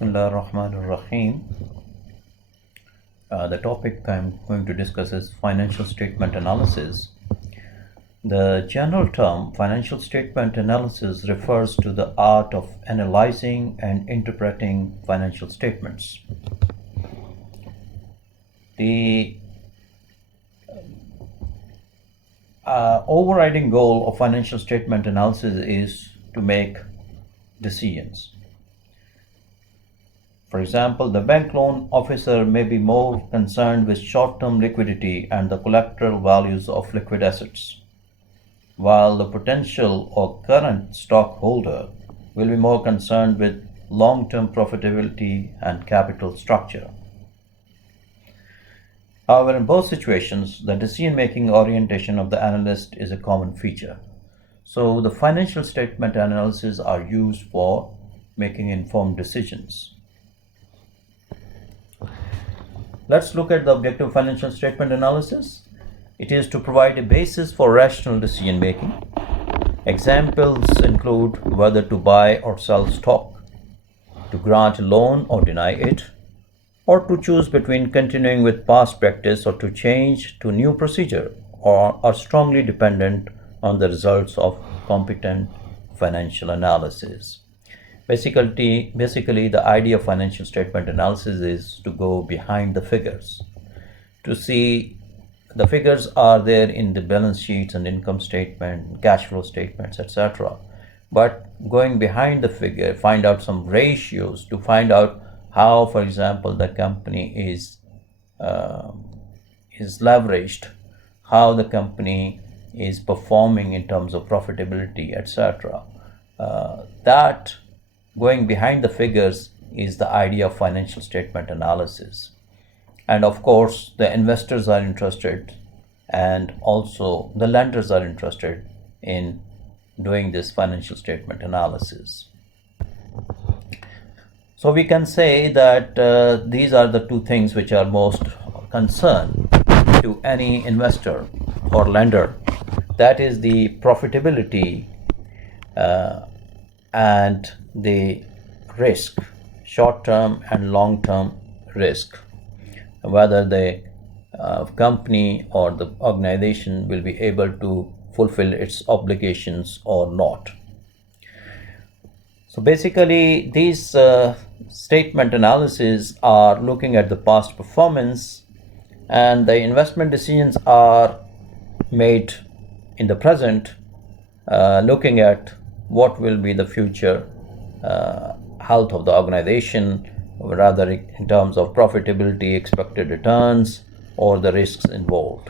Bismillah ar-Rahman ar-Rahim. The topic I'm going to discuss is financial statement analysis. The general term financial statement analysis refers to the art of analyzing and interpreting financial statements. The overriding goal of financial statement analysis is to make decisions. For example, the bank loan officer may be more concerned with short-term liquidity and the collateral values of liquid assets, while the potential or current stockholder will be more concerned with long-term profitability and capital structure. However, in both situations, the decision-making orientation of the analyst is a common feature. So the financial statement analyses are used for making informed decisions. Let's look at the objective of financial statement analysis. It is to provide a basis for rational decision making. Examples include whether to buy or sell stock, to grant a loan or deny it, or to choose between continuing with past practice or to change to new procedure, or are strongly dependent on the results of competent financial analysis. Basically, the idea of financial statement analysis is to go behind the figures, to see the figures are there in the balance sheets and income statement, cash flow statements, etc. But going behind the figure, find out some ratios to find out how, for example, the company is leveraged, how the company is performing in terms of profitability, etc. That going behind the figures is the idea of financial statement analysis. And of course, the investors are interested and also the lenders are interested in doing this financial statement analysis. So we can say that these are the two things which are most concern to any investor or lender. That is the profitability and the risk, short-term and long-term risk, whether the company or the organization will be able to fulfill its obligations or not. So basically, these statement analyses are looking at the past performance, and the investment decisions are made in the present, looking at what will be the future health of the organization, rather in terms of profitability, expected returns, or the risks involved.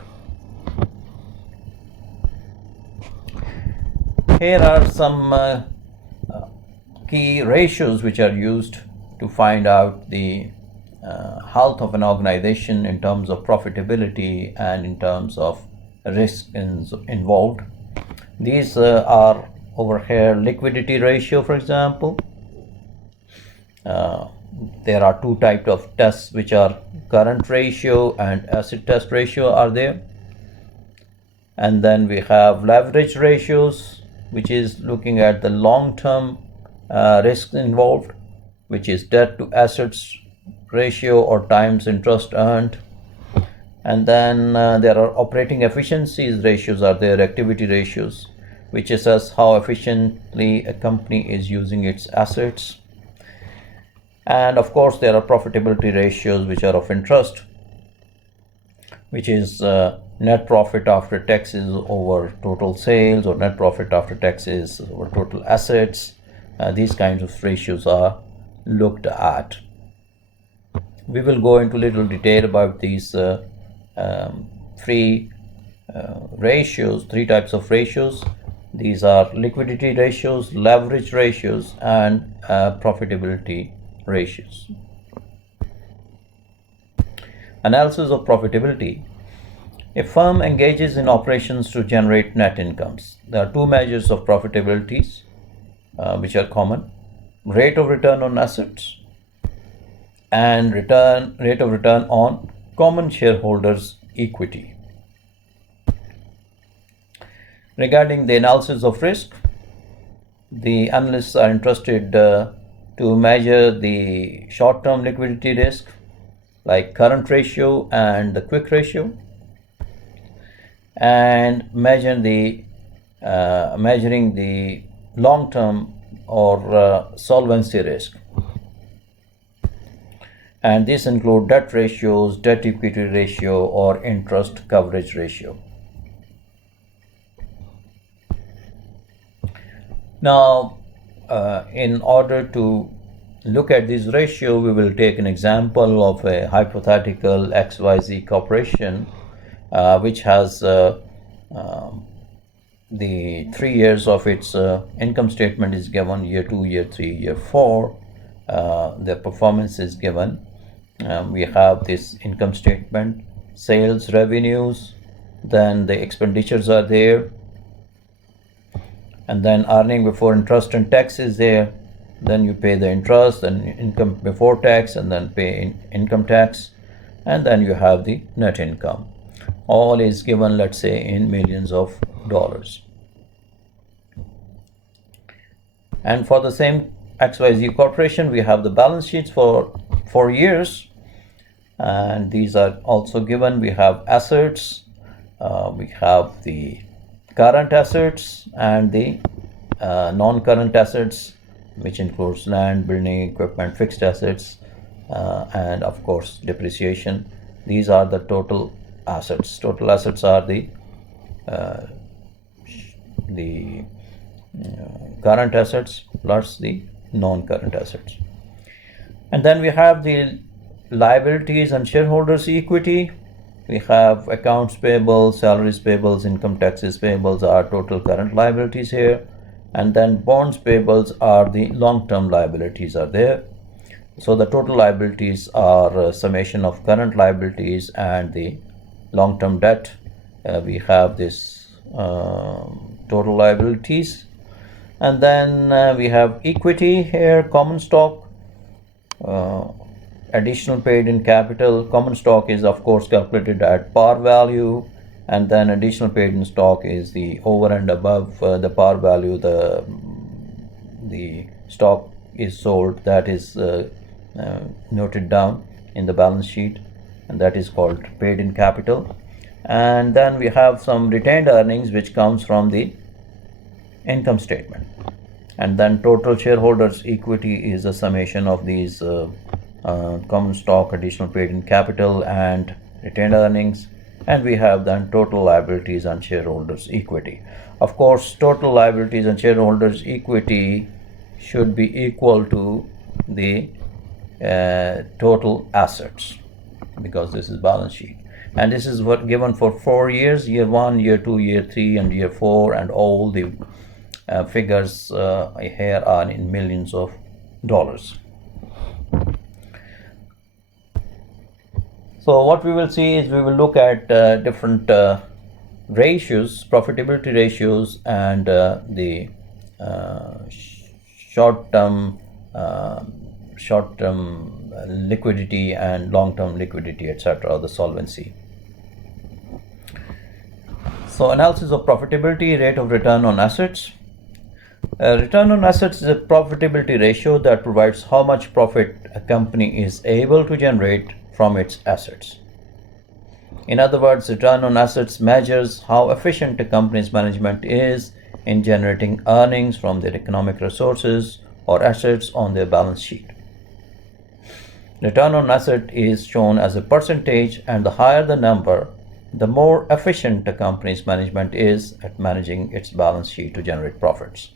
Here are some key ratios which are used to find out the health of an organization in terms of profitability and in terms of risk involved. These are over here liquidity ratio, for example. There are two types of tests which are current ratio and asset test ratio are there. And then we have leverage ratios, which is looking at the long-term risks involved, which is debt to assets ratio or times interest earned. And then there are operating efficiencies ratios are there, activity ratios, which assess how efficiently a company is using its assets. And of course, there are profitability ratios which are of interest, which is net profit after taxes over total sales or net profit after taxes over total assets. These kinds of ratios are looked at. We will go into little detail about these three types of ratios. These are liquidity ratios, leverage ratios, and profitability ratios. Analysis of profitability. A firm engages in operations to generate net incomes. There are two measures of profitabilities which are common: rate of return on assets and rate of return on common shareholders' equity. Regarding the analysis of risk, the analysts are interested to to measure the short-term liquidity risk like current ratio and the quick ratio, and measuring the long-term or solvency risk. And this include debt ratios, debt equity ratio, or interest coverage ratio. Now, in order to look at this ratio, we will take an example of a hypothetical XYZ corporation which has the 3 years of its income statement is given, year 2, year 3, year 4. The performance is given. We have this income statement, sales, revenues, then the expenditures are there, and then earning before interest and tax is there. Then you pay the interest, then income before tax, and then pay income tax, and then you have the net income. All is given, let's say, in millions of dollars. And for the same XYZ corporation, we have the balance sheets for 4 years, and these are also given. We have assets, we have the current assets and the non-current assets, which includes land, building, equipment, fixed assets, and of course depreciation. These are the total assets. Total assets are the current assets plus the non-current assets. And then we have the liabilities and shareholders' equity. We have accounts payable, salaries payables, income taxes payables are total current liabilities here. And then bonds payables are the long-term liabilities are there. So the total liabilities are a summation of current liabilities and the long-term debt. We have this total liabilities. And then we have equity here, common stock, additional paid in capital. Common stock is of course calculated at par value, and then additional paid in stock is the over and above the par value the stock is sold, that is noted down in the balance sheet, and that is called paid in capital. And then we have some retained earnings which comes from the income statement. And then total shareholders equity is a summation of these common stock, additional paid in capital, and retained earnings. And we have then total liabilities and shareholders equity. Of course, total liabilities and shareholders equity should be equal to the total assets, because this is balance sheet. And this is what given for 4 years, year 1, year 2, year 3, and year 4, and all the figures here are in millions of dollars. So what we will see is we will look at different ratios, profitability ratios, and the short-term liquidity and long-term liquidity, etc., the solvency. So analysis of profitability, rate of return on assets. Return on assets is a profitability ratio that provides how much profit a company is able to generate from its assets. In other words, return on assets measures how efficient a company's management is in generating earnings from their economic resources or assets on their balance sheet. Return on asset is shown as a percentage, and the higher the number, the more efficient a company's management is at managing its balance sheet to generate profits.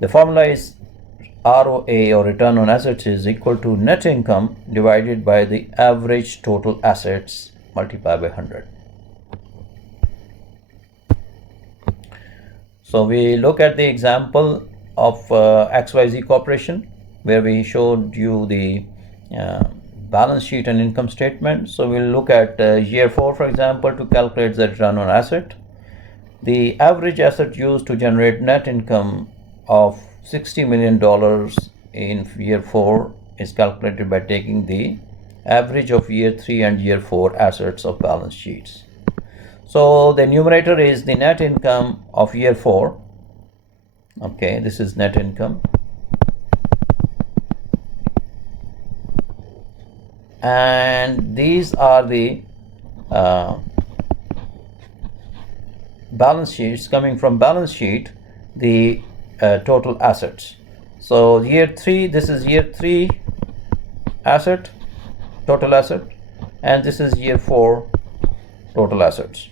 The formula is ROA, or return on assets, is equal to net income divided by the average total assets multiplied by 100. So we look at the example of XYZ Corporation, where we showed you the balance sheet and income statement. So we'll look at year 4, for example, to calculate the return on asset. The average asset used to generate net income of $60 million in year 4 is calculated by taking the average of year 3 and year 4 assets of balance sheets. So the numerator is the net income of year 4. Okay, this is net income. and these are the balance sheets coming from balance sheet, the total assets. So year 3, this is year 3 asset, total asset, and this is year 4 total assets.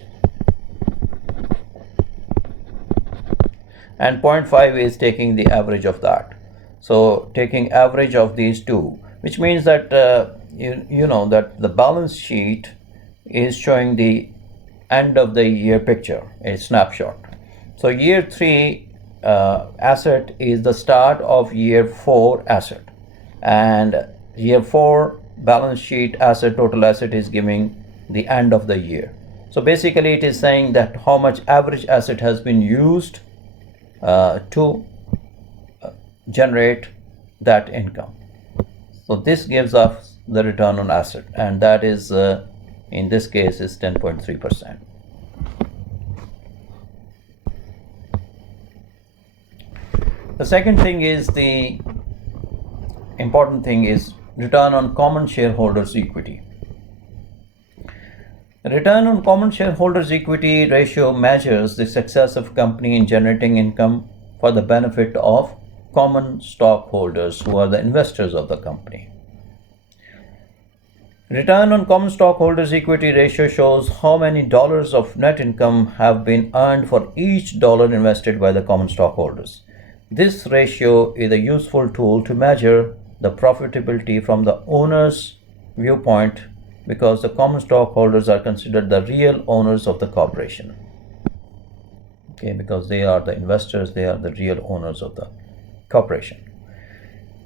And 0.5 is taking the average of that. So taking average of these two, which means that you know that the balance sheet is showing the end of the year picture, a snapshot. So year 3 asset is the start of year 4 asset, and year 4 balance sheet asset, total asset, is giving the end of the year. So basically it is saying that how much average asset has been used to generate that income. So this gives us the return on asset, and that is in this case is 10.3%. The second thing is, the important thing is return on common shareholders equity. Return on common shareholders equity ratio measures the success of company in generating income for the benefit of common stockholders, who are the investors of the company. Return on common stockholders equity ratio shows how many dollars of net income have been earned for each dollar invested by the common stockholders. This ratio is a useful tool to measure the profitability from the owner's viewpoint, because the common stockholders are considered the real owners of the corporation. Okay, because they are the investors, they are the real owners of the corporation.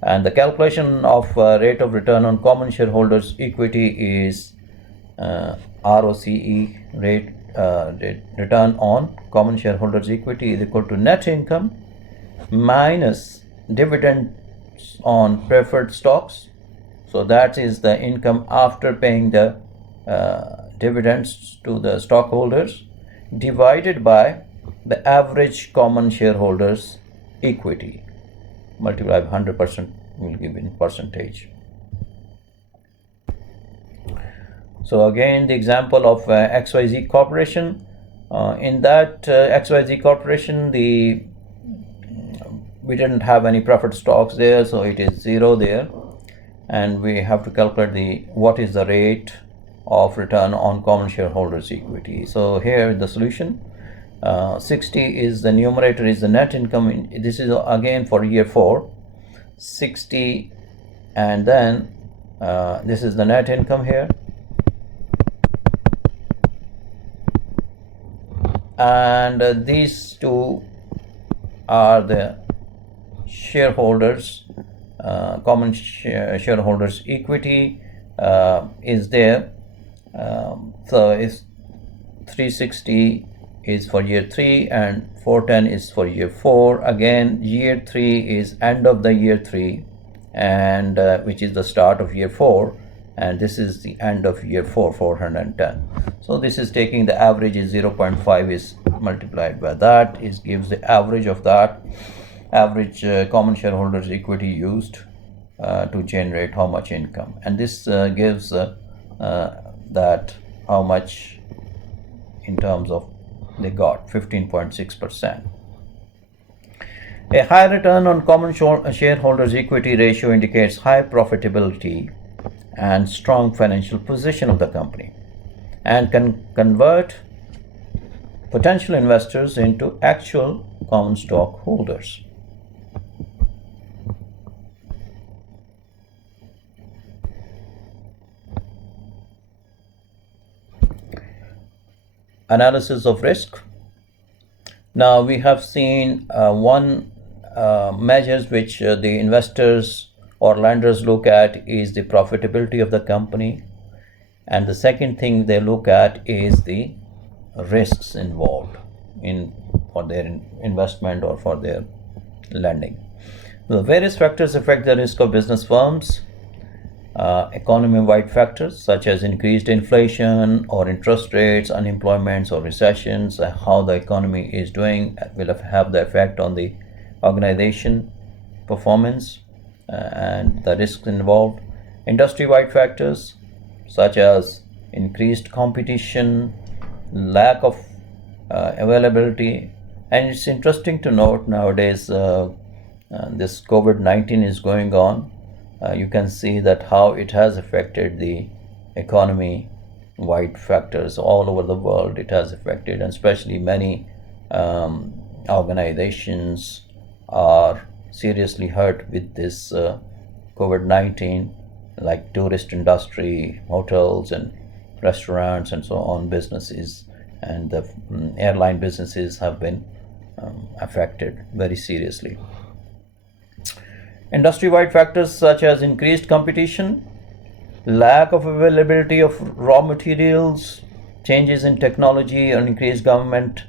And the calculation of rate of return on common shareholders equity is ROCE, rate return on common shareholders equity, is equal to net income minus dividends on preferred stocks. So that is the income after paying the dividends to the stockholders, divided by the average common shareholders equity, multiply by 100%, will give in percentage. So again, the example of XYZ Corporation. In that XYZ Corporation, we didn't have any preferred stocks there, so it is 0 there, and we have to calculate what is the rate of return on common shareholders equity. So here the solution, 60 is the numerator, is the net income. This is again for year 4, 60, and then this is the net income here, and these two are the shareholders, common shareholders equity is there. So it's 360 is for year 3 and 410 is for year 4. Again, year 3 is end of the year 3, and which is the start of year 4, and this is the end of year 4, 410. So this is taking the average is 0.5 is multiplied by that, is gives the average of that average common shareholders equity used to generate how much income, and this gives that how much in terms of they got 15.6%. A high return on common shareholders equity ratio indicates high profitability and strong financial position of the company, and can convert potential investors into actual common stock holders. Analysis of risk. Now we have seen one measures which the investors or lenders look at is the profitability of the company, and the second thing they look at is the risks involved in for their investment or for their lending. The various factors affect the risk of business firms. Economy-wide factors such as increased inflation or interest rates, unemployment or recessions, how the economy is doing will have the effect on the organization performance and the risks involved. industry-wide factors such as increased competition, lack of availability. And it's interesting to note nowadays this COVID-19 is going on. You can see that how it has affected the economy wide factors all over the world. It has affected, and especially many organizations are seriously hurt with this COVID-19, like tourist industry, hotels and restaurants and so on, businesses, and the airline businesses have been affected very seriously. Industry-wide factors such as increased competition, lack of availability of raw materials, changes in technology, and increased government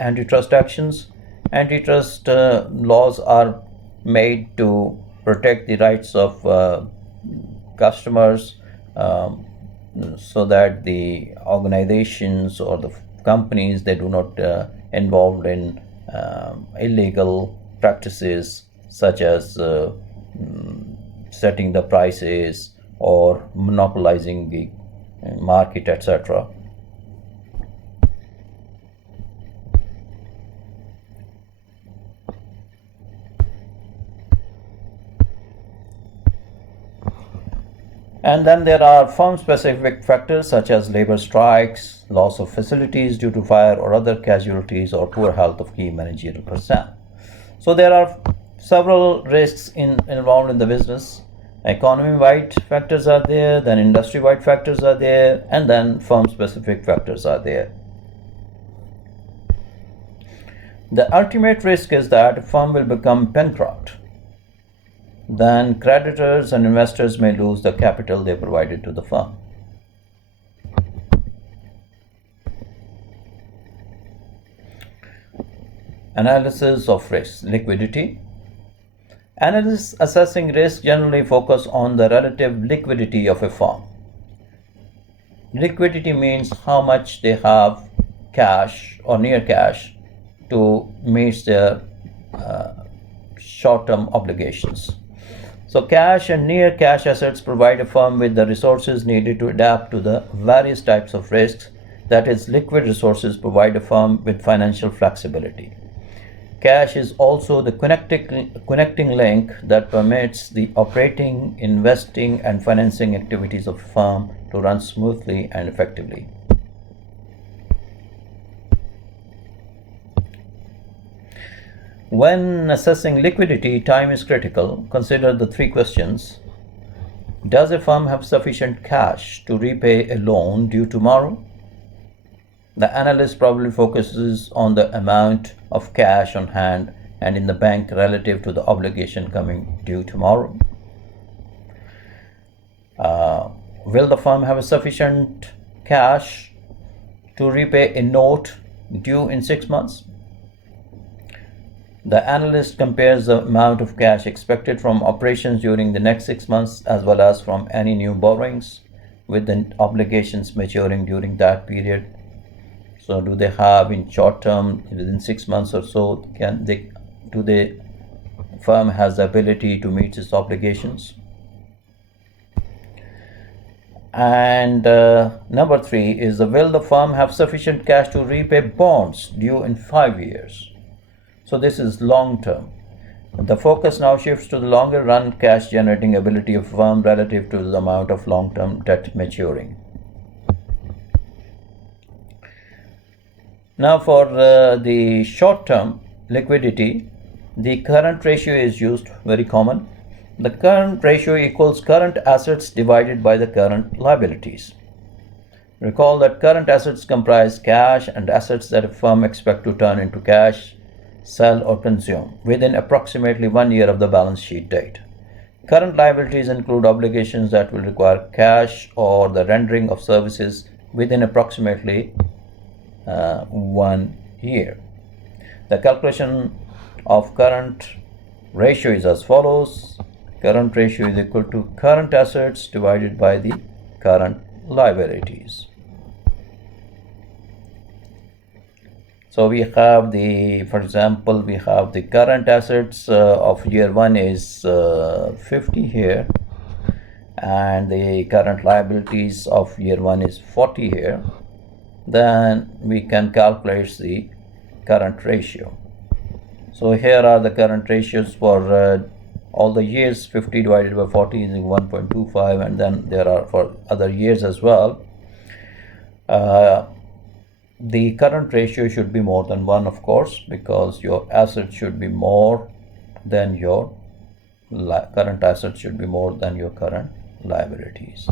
antitrust actions. Antitrust laws are made to protect the rights of customers, so that the organizations or the companies, they do not involved in illegal practices such as setting the prices or monopolizing the market, etc. And then there are firm-specific factors such as labor strikes, loss of facilities due to fire or other casualties, or poor health of key managerial personnel. So there are several risks involved in the business. Economy-wide factors are there, then industry-wide factors are there, and then firm-specific factors are there. The ultimate risk is that a firm will become bankrupt. Then creditors and investors may lose the capital they provided to the firm. Analysis of risk. Liquidity. Analysts assessing risk generally focus on the relative liquidity of a firm. Liquidity means how much they have cash or near cash to meet their short-term obligations. So cash and near cash assets provide a firm with the resources needed to adapt to the various types of risks. That is, liquid resources provide a firm with financial flexibility. Cash is also the connecting link that permits the operating, investing, and financing activities of a firm to run smoothly and effectively. When assessing liquidity, time is critical. Consider the three questions. Does a firm have sufficient cash to repay a loan due tomorrow? The analyst probably focuses on the amount of cash on hand and in the bank relative to the obligation coming due tomorrow. Will the firm have a sufficient cash to repay a note due in 6 months? The analyst compares the amount of cash expected from operations during the next 6 months as well as from any new borrowings with the obligations maturing during that period. So do they have in short term, within 6 months or so, do the firm has the ability to meet its obligations? And number 3 is, will the firm have sufficient cash to repay bonds due in 5 years? So this is long term. The focus now shifts to the longer run cash generating ability of firm relative to the amount of long term debt maturing. Now for the short term liquidity, the current ratio is used, very common. The current ratio equals current assets divided by the current liabilities. Recall that current assets comprise cash and assets that a firm expects to turn into cash, sell or consume within approximately 1 year of the balance sheet date. Current liabilities include obligations that will require cash or the rendering of services within approximately 1 year. The calculation of current ratio is as follows. Current ratio is equal to current assets divided by the current liabilities. So we have for example, we have the current assets of year 1 is 50 here, and the current liabilities of year 1 is 40 here, then we can calculate the current ratio. So here are the current ratios for all the years. 50 divided by 40 is 1.25, and then there are for other years as well. The current ratio should be more than 1, of course, because your assets should be more than your current assets should be more than your current liabilities.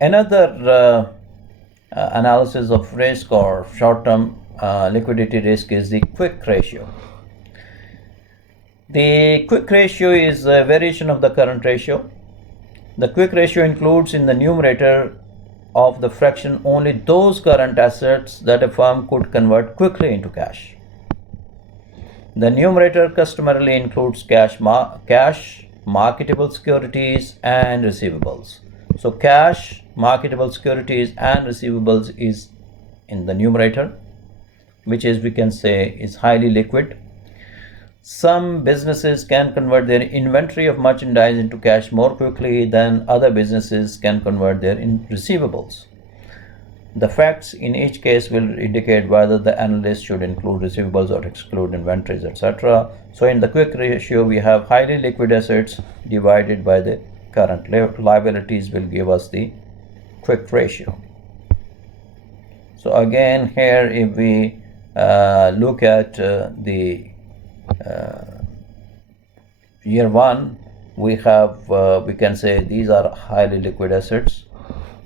Another analysis of risk or short-term liquidity risk is the quick ratio. The quick ratio is a variation of the current ratio. The quick ratio includes in the numerator of the fraction only those current assets that a firm could convert quickly into cash. The numerator customarily includes cash, marketable securities, and receivables. So cash, marketable securities, and receivables is in the numerator, which is, we can say, is highly liquid. Some businesses can convert their inventory of merchandise into cash more quickly than other businesses can convert their receivables. The facts in each case will indicate whether the analyst should include receivables or exclude inventories, etc. So in the quick ratio, we have highly liquid assets divided by the current liabilities will give us the quick ratio. So again, here if we look at the year 1, we have we can say these are highly liquid assets,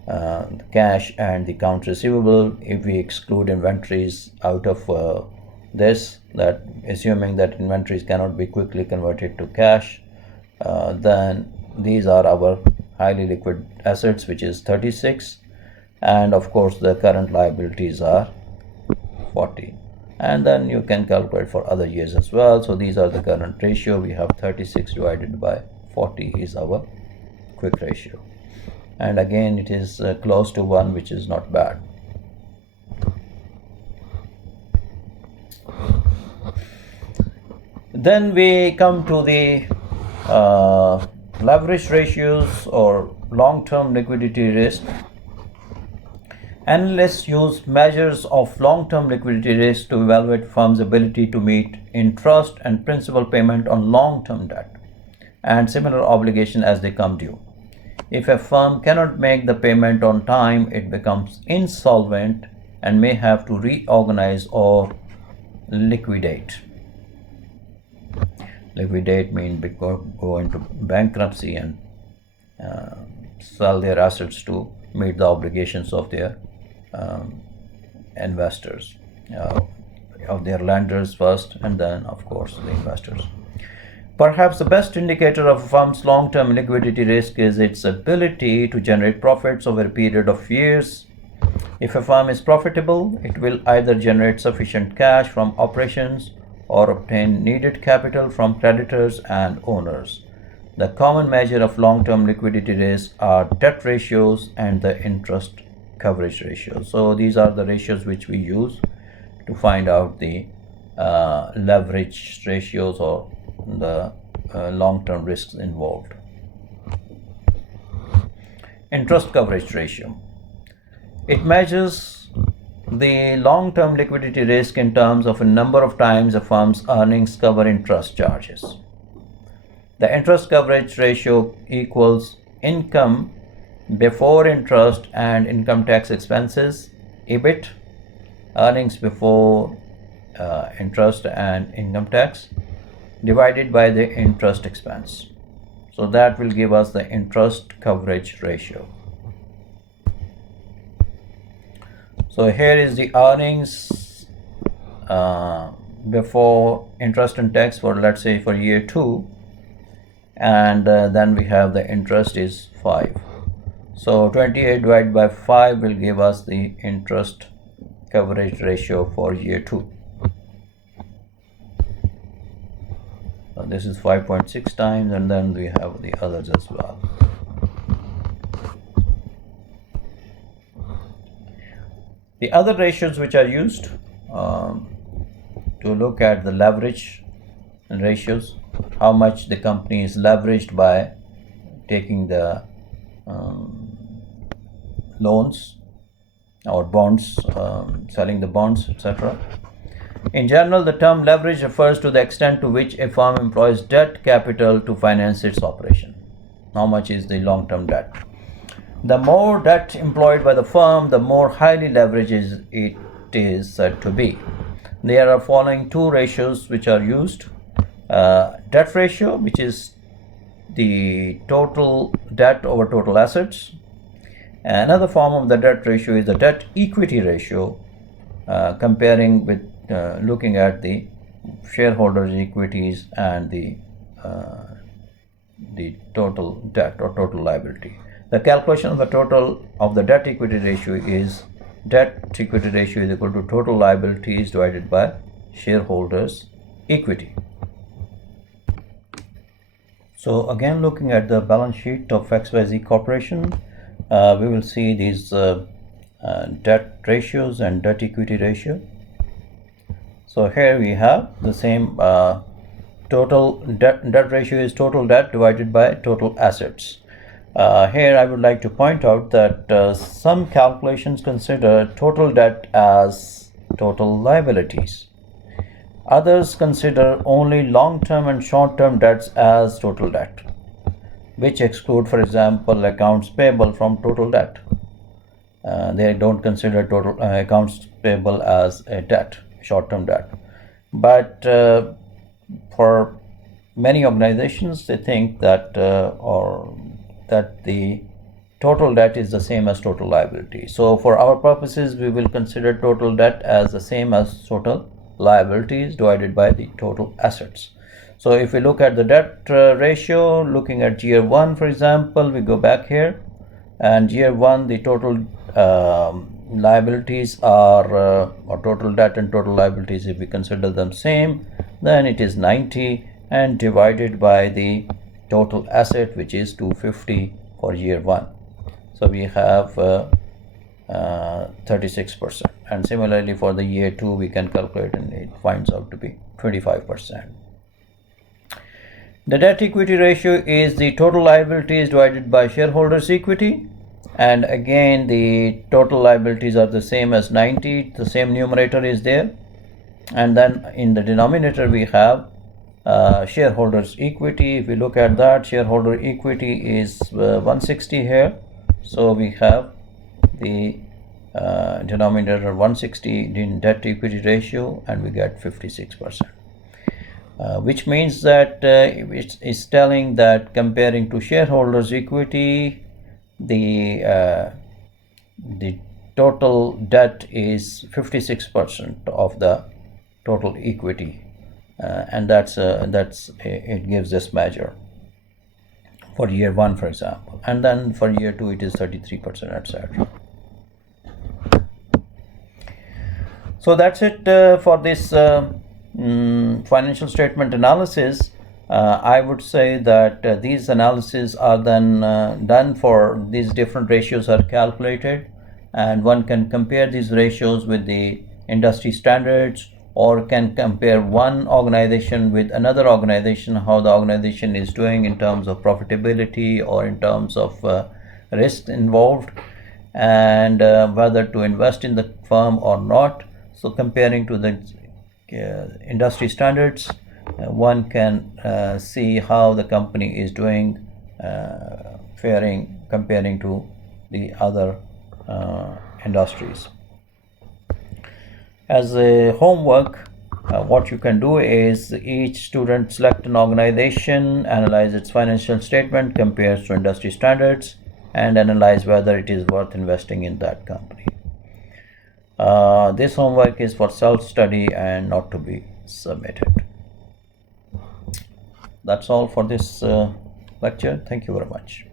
the cash and the account receivable. If we exclude inventories out of this, that assuming that inventories cannot be quickly converted to cash, then these are our highly liquid assets, which is 36, and of course the current liabilities are 40. And then you can calculate for other years as well. So these are the current ratio. We have 36 divided by 40 is our quick ratio, and again it is close to 1, which is not bad. Then we come to the leverage ratios or long-term liquidity risk. Analysts use measures of long-term liquidity risk to evaluate firms' ability to meet interest and principal payment on long-term debt and similar obligations as they come due. If a firm cannot make the payment on time, it becomes insolvent and may have to reorganize or liquidate. Liquidate means go into bankruptcy and sell their assets to meet the obligations of their investors, of their lenders first, and then of course the investors. Perhaps the best indicator of a firm's long-term liquidity risk is its ability to generate profits over a period of years. If a firm is profitable, it will either generate sufficient cash from operations or obtain needed capital from creditors and owners. The common measure of long-term liquidity risk are debt ratios and the interest coverage ratio. So these are the ratios which we use to find out the leverage ratios or the long-term risks involved. Interest coverage ratio. It measures the long-term liquidity risk in terms of a number of times a firm's earnings cover interest charges. The interest coverage ratio equals income before interest and income tax expenses, EBIT, earnings before interest and income tax, divided by the interest expense. So that will give us the interest coverage ratio. So here is the earnings before interest and tax for, let's say, for year 2, and then we have the interest is 5. So 28 divided by 5 will give us the interest coverage ratio for year 2. So this is 5.6 times, and then we have the others as well. The other ratios which are used to look at the leverage ratios, how much the company is leveraged by taking the loans or bonds, selling the bonds, etc. In general, the term leverage refers to the extent to which a firm employs debt capital to finance its operation. How much is the long-term debt? The more debt employed by the firm, the more highly leveraged it is said to be. There are following two ratios which are used. Debt ratio, which is the total debt over total assets. Another form of the debt ratio is the debt equity ratio, comparing with looking at the shareholders' equities and the total debt or total liability. The calculation of the total of the debt equity ratio is debt equity ratio is equal to total liabilities divided by shareholders' equity. So again, looking at the balance sheet of XYZ Corporation, we will see these debt ratios and debt equity ratio. So here we have the same total debt ratio is total debt divided by total assets. Here I would like to point out that some calculations consider total debt as total liabilities. Others consider only long-term and short-term debts as total debt, which exclude, for example, accounts payable from total debt. They don't consider total accounts payable as a debt, short-term debt. But for many organizations, they think that that the total debt is the same as total liability. So for our purposes, we will consider total debt as the same as total liabilities divided by the total assets. So if we look at the debt ratio, looking at year 1, for example, we go back here, and year 1, the total liabilities are or total debt and total liabilities, if we consider them same, then it is 90, and divided by the total asset, which is 250 for year 1. So we have 36%, and similarly for the year 2 we can calculate, and it finds out to be 25%. The debt equity ratio is the total liabilities divided by shareholders' equity, and again the total liabilities are the same as 90, the same numerator is there, and then in the denominator we have shareholders' equity. If we look at that, shareholder equity is 160 here, so we have the denominator 160 in debt equity ratio, and we get 56%, which means that it's telling that comparing to shareholders equity, the total debt is 56% of the total equity, and that's it gives this measure for year 1, for example, and then for year 2 it is 33%, etc. So that's it for this financial statement analysis. I would say that these analyses are then done for these different ratios are calculated, and one can compare these ratios with the industry standards, or can compare one organization with another organization, how the organization is doing in terms of profitability or in terms of risk involved, and whether to invest in the firm or not. So comparing to the industry standards, one can see how the company is doing, faring comparing to the other industries. As a homework, what you can do is each student select an organization, analyze its financial statement, compares to industry standards, and analyze whether it is worth investing in that company. This homework is for self-study and not to be submitted. That's all for this lecture. Thank you very much.